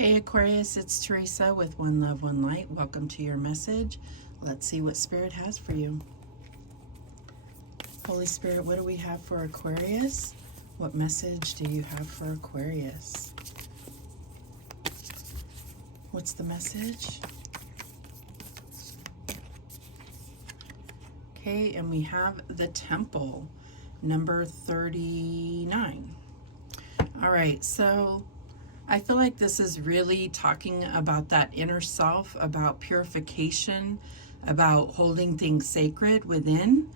Hey Aquarius, it's Teresa with One Love, One Light. Welcome to your message. Let's see what Spirit has for you. Holy Spirit, what do we have for Aquarius? What message do you have for Aquarius? What's the message? Okay, and we have the Temple, number 39. All right, so I feel like this is really talking about that inner self, about purification, about holding things sacred within.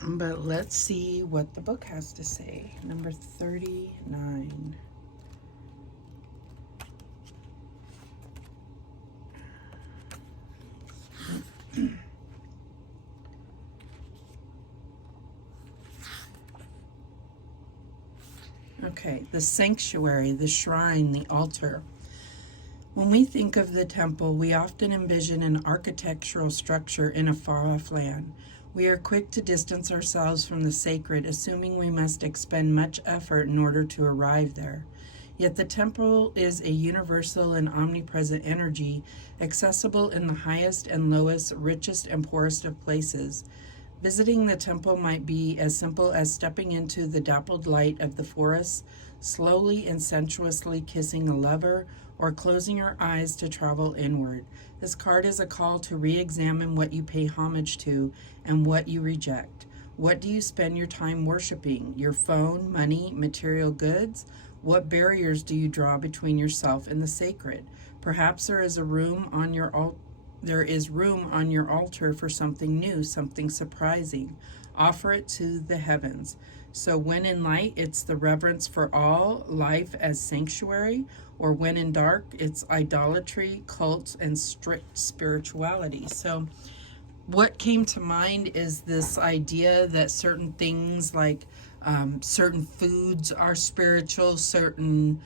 But let's see what the book has to say. Number 39. Okay, the sanctuary, the shrine, the altar. When we think of the temple, we often envision an architectural structure in a far-off land. We are quick to distance ourselves from the sacred, assuming we must expend much effort in order to arrive there. Yet the temple is a universal and omnipresent energy, accessible in the highest and lowest, richest and poorest of places. Visiting the temple might be as simple as stepping into the dappled light of the forest, slowly and sensuously kissing a lover, or closing your eyes to travel inward. This card is a call to re-examine what you pay homage to and what you reject. What do you spend your time worshiping? Your phone, money, material goods? What barriers do you draw between yourself and the sacred? Perhaps there is room on your altar for something new, something surprising. Offer it to the heavens. So when in light, it's the reverence for all life as sanctuary, or when in dark, it's idolatry, cults, and strict spirituality. So what came to mind is this idea that certain things like certain foods are spiritual, certain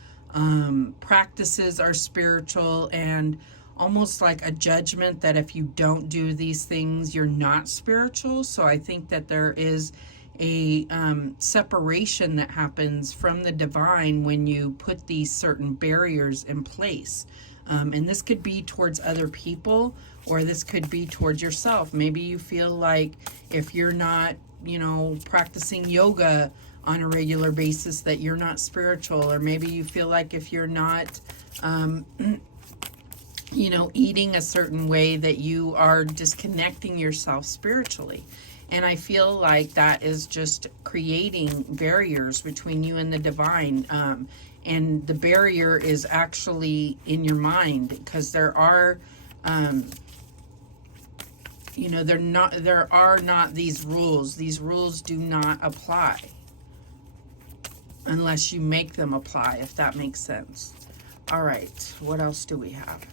practices are spiritual, and almost like a judgment that if you don't do these things, you're not spiritual. So I think that there is a separation that happens from the divine when you put these certain barriers in place. And this could be towards other people, or this could be towards yourself. Maybe you feel like if you're not, practicing yoga on a regular basis, that you're not spiritual. Or maybe you feel like if you're not eating a certain way, that you are disconnecting yourself spiritually. And I feel like that is just creating barriers between you and the divine. And the barrier is actually in your mind, because there are, there are not these rules. These rules do not apply unless you make them apply, if that makes sense. All right, what else do we have?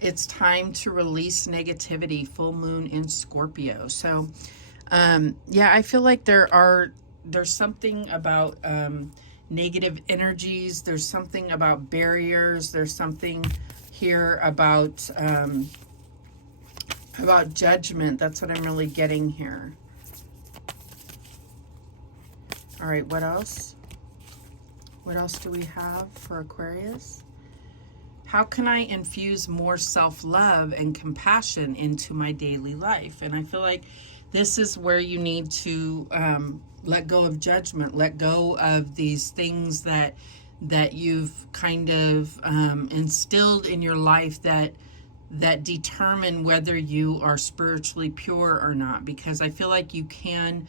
It's time to release negativity, full moon in Scorpio. So, I feel like there's something about negative energies. There's something about barriers. There's something here about judgment. That's what I'm really getting here. All right, what else? What else do we have for Aquarius? How can I infuse more self-love and compassion into my daily life? And I feel like this is where you need to let go of judgment, let go of these things that you've kind of instilled in your life that determine whether you are spiritually pure or not. Because I feel like you can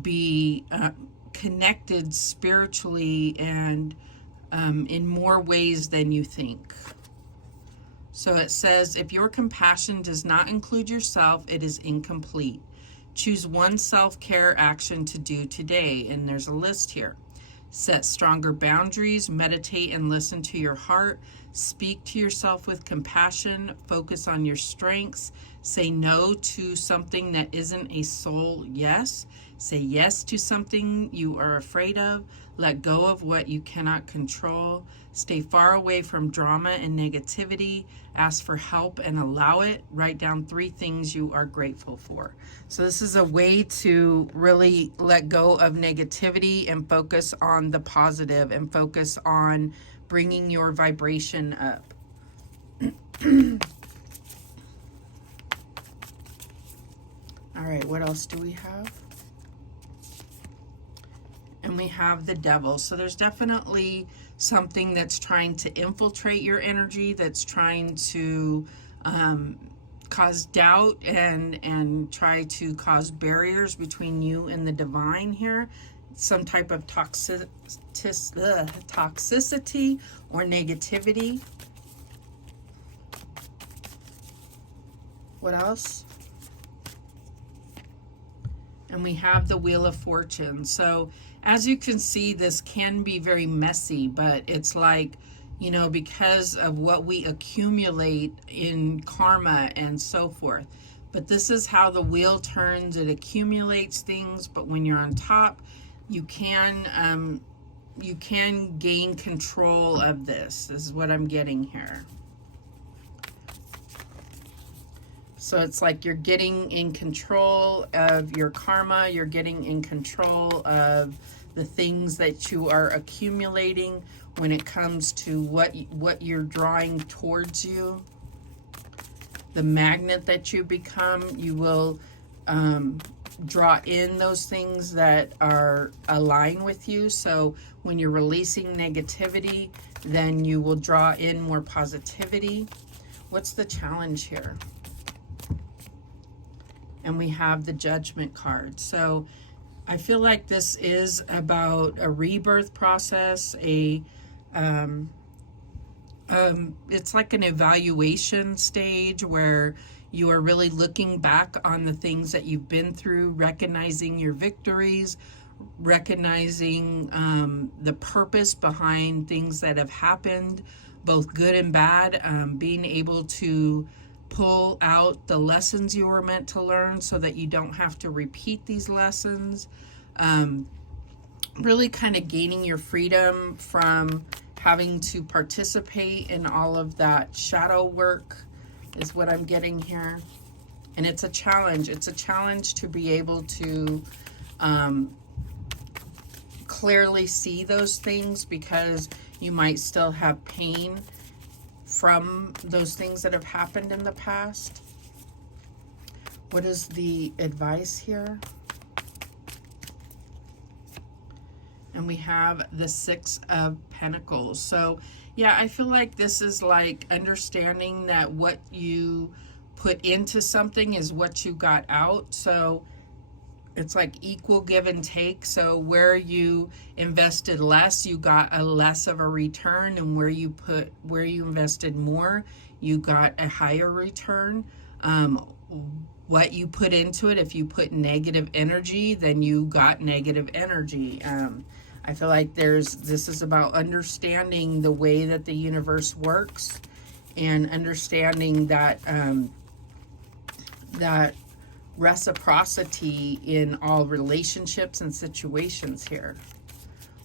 be connected spiritually and in more ways than you think. So it says, if your compassion does not include yourself, it is incomplete. Choose one self-care action to do today, and there's a list here. Set stronger boundaries, meditate and listen to your heart, speak to yourself with compassion, focus on your strengths, Say no to something that isn't a soul yes. Say yes to something you are afraid of. Let go of what you cannot control. Stay far away from drama and negativity. Ask for help and allow it. Write down 3 things you are grateful for. So this is a way to really let go of negativity and focus on the positive and focus on bringing your vibration up. All right, what else do we have? And we have the devil. So there's definitely something that's trying to infiltrate your energy, that's trying to cause doubt and try to cause barriers between you and the divine here. Some type of toxicity or negativity. What else? And we have the Wheel of Fortune. So as you can see, this can be very messy, but it's like, you know, because of what we accumulate in karma and so forth. But this is how the wheel turns. It accumulates things, but when you're on top, you can gain control of this. This is what I'm getting here. So it's like you're getting in control of your karma. You're getting in control of the things that you are accumulating when it comes to what you're drawing towards you. The magnet that you become, you will draw in those things that are aligned with you. So when you're releasing negativity, then you will draw in more positivity. What's the challenge here? And we have the Judgment card. So I feel like this is about a rebirth process, it's like an evaluation stage where you are really looking back on the things that you've been through, recognizing your victories, recognizing the purpose behind things that have happened, both good and bad, being able to pull out the lessons you were meant to learn so that you don't have to repeat these lessons. Really kind of gaining your freedom from having to participate in all of that shadow work is what I'm getting here. And it's a challenge. It's a challenge to be able to clearly see those things, because you might still have pain from those things that have happened in the past. What is the advice here? And we have the 6 of Pentacles. So yeah, I feel like this is like understanding that what you put into something is what you got out. So it's like equal give and take. So where you invested less, you got a less of a return, and where you invested more, you got a higher return. What you put into it, if you put negative energy, then you got negative energy. I feel like this is about understanding the way that the universe works, and understanding that that reciprocity in all relationships and situations here.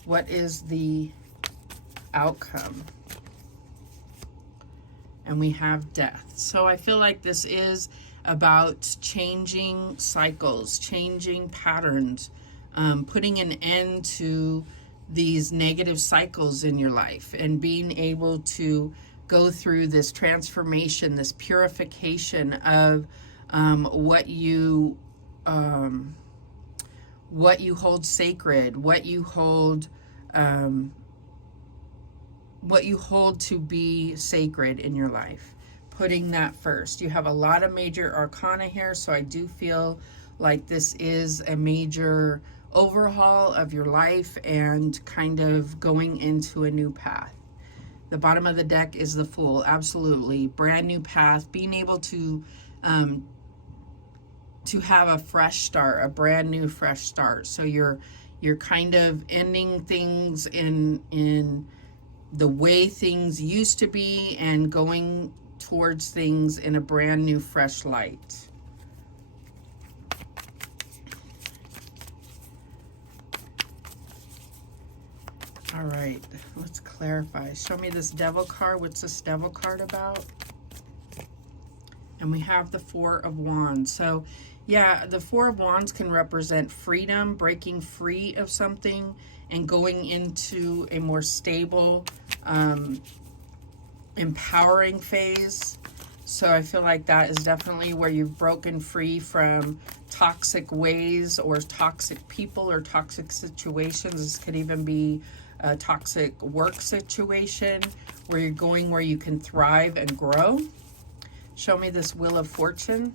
What is the outcome? And we have death. So I feel like this is about changing cycles, changing patterns, putting an end to these negative cycles in your life, and being able to go through this transformation, this purification of what you hold sacred, what you hold to be sacred in your life. Putting that first. You have a lot of major arcana here, so I do feel like this is a major overhaul of your life and kind of going into a new path. The bottom of the deck is the Fool. Absolutely. Brand new path. Being able to have a fresh start, a brand new fresh start. So you're kind of ending things in the way things used to be, and going towards things in a brand new, fresh light. All right, let's clarify. Show me this Devil card. What's this Devil card about? And we have the Four of Wands. So, yeah, the Four of Wands can represent freedom, breaking free of something, and going into a more stable, empowering phase. So I feel like that is definitely where you've broken free from toxic ways or toxic people or toxic situations. This could even be a toxic work situation where you're going where you can thrive and grow. Show me this Wheel of Fortune.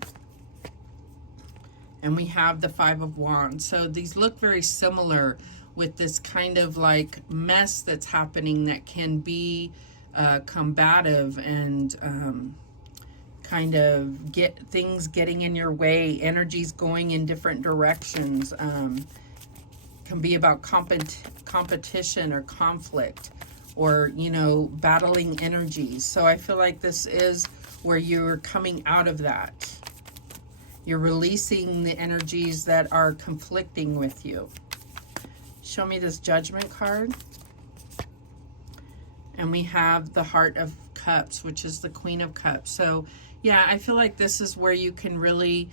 And we have the Five of Wands. So these look very similar with this kind of like mess that's happening that can be combative and kind of get things getting in your way, energies going in different directions. Can be about competition or conflict or, you know, battling energies. So I feel like this is where you're coming out of that. You're releasing the energies that are conflicting with you. Show me this Judgment card. And we have the Heart of Cups, which is the Queen of Cups. So, yeah, I feel like this is where you can really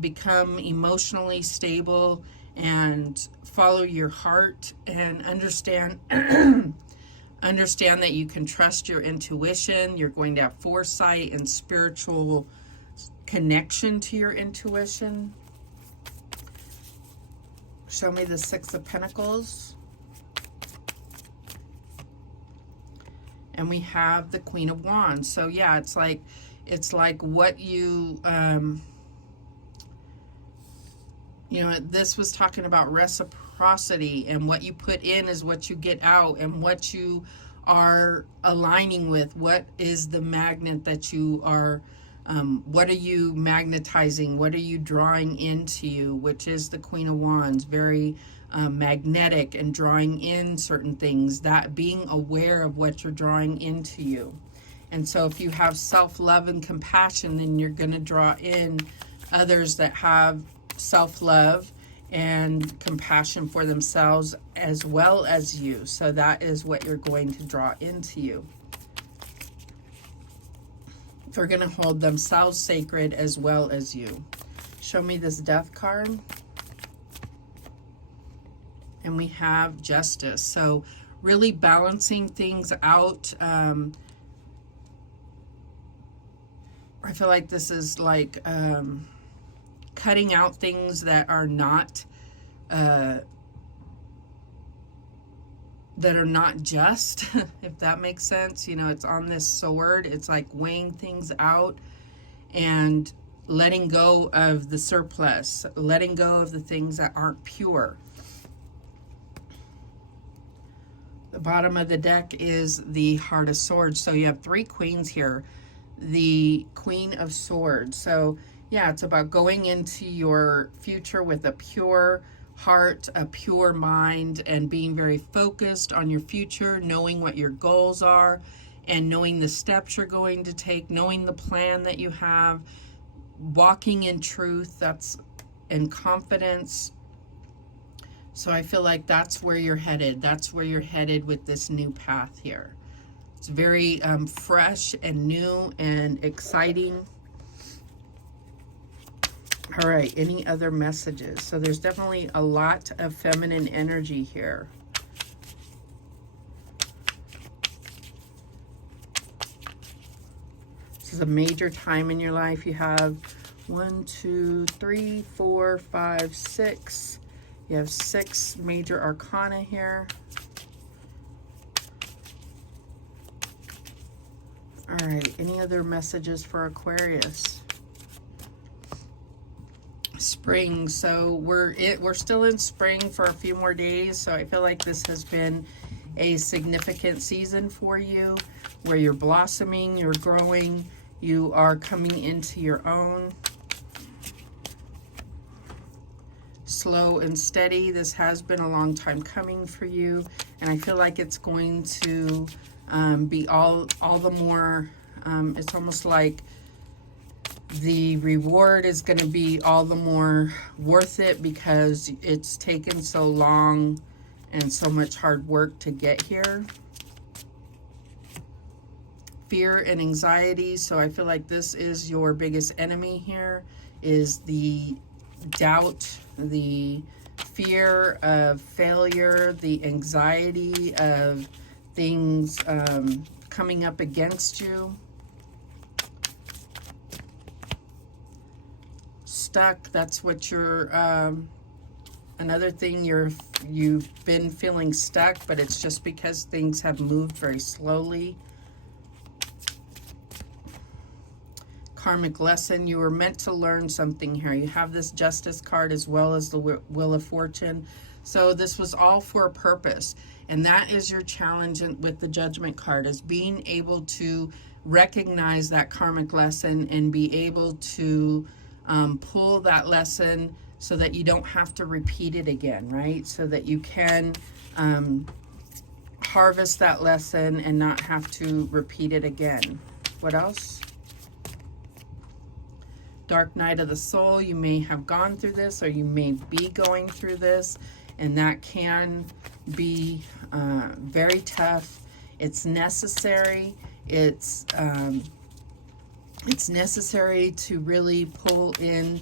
become emotionally stable and follow your heart and understand understand that you can trust your intuition. You're going to have foresight and spiritual connection to your intuition. Show me the Six of Pentacles. And we have the Queen of Wands. So yeah, it's like what you you know, this was talking about reciprocity, and what you put in is what you get out, and what you are aligning with. What is the magnet that you are, what are you magnetizing? What are you drawing into you? Which is the Queen of Wands, very magnetic and drawing in certain things, that being aware of what you're drawing into you. And so if you have self-love and compassion, then you're going to draw in others that have self-love and compassion for themselves as well as you. So that is what you're going to draw into you. They're going to hold themselves sacred as well as you. Show me this Death card. And we have Justice. So really balancing things out. I feel like this is like cutting out things that are not just, if that makes sense. You know, it's on this sword. It's like weighing things out and letting go of the surplus, letting go of the things that aren't pure. The bottom of the deck is the Heart of Swords. So you have three queens here. The Queen of Swords. So yeah, it's about going into your future with a pure heart, a pure mind, and being very focused on your future, knowing what your goals are, and knowing the steps you're going to take, knowing the plan that you have, walking in truth, that's in confidence. So I feel like that's where you're headed. That's where you're headed with this new path here. It's very fresh and new and exciting. All right, any other messages? So there's definitely a lot of feminine energy here. This is a major time in your life. You have 1, 2, 3, 4, 5, 6. You have 6 major arcana here. All right, any other messages for Aquarius? Spring. So we're still in spring for a few more days. So I feel like this has been a significant season for you, where you're blossoming, you're growing, you are coming into your own. Slow and steady. This has been a long time coming for you, and I feel like it's going to be all the more It's almost like the reward is going to be all the more worth it because it's taken so long and so much hard work to get here. Fear and anxiety. So I feel like this is your biggest enemy here, is the doubt, the fear of failure, the anxiety of things coming up against you. Stuck, that's what you're, another thing, you've been feeling stuck, but it's just because things have moved very slowly. Karmic lesson, you were meant to learn something here. You have this Justice card as well as the Wheel of Fortune. So this was all for a purpose. And that is your challenge with the Judgment card, is being able to recognize that karmic lesson and be able to pull that lesson so that you don't have to repeat it again, right? So that you can harvest that lesson and not have to repeat it again. What else? Dark night of the soul. You may have gone through this, or you may be going through this, and that can be very tough. It's necessary. It's necessary to really pull in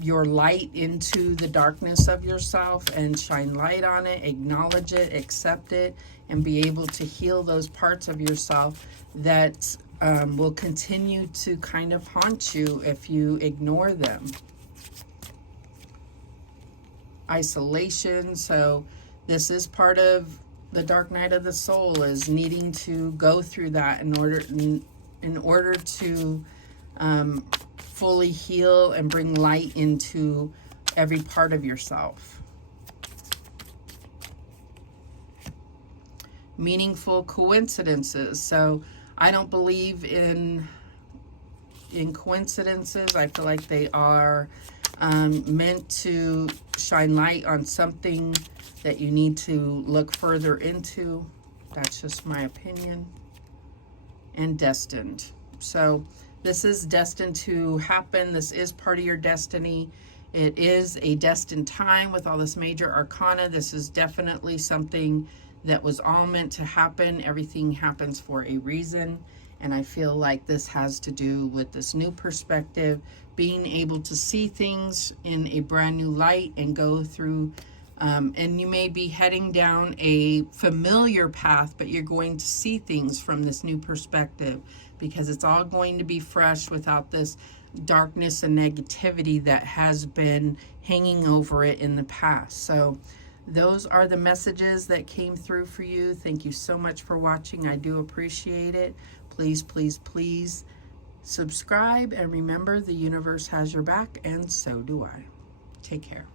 your light into the darkness of yourself and shine light on it, acknowledge it, accept it, and be able to heal those parts of yourself that will continue to kind of haunt you if you ignore them. Isolation. So this is part of the dark night of the soul, is needing to go through that in order to fully heal and bring light into every part of yourself. Meaningful coincidences. So I don't believe in coincidences. I feel like they are meant to shine light on something that you need to look further into. That's just my opinion. And destined. So this is destined to happen. This is part of your destiny. It is a destined time with all this major arcana. This is definitely something that was all meant to happen. Everything happens for a reason. And I feel like this has to do with this new perspective, being able to see things in a brand new light and go through, and you may be heading down a familiar path, but you're going to see things from this new perspective, because it's all going to be fresh without this darkness and negativity that has been hanging over it in the past. So those are the messages that came through for you. Thank you so much for watching. I do appreciate it. Please, please, please subscribe, and remember, the universe has your back, and so do I. Take care.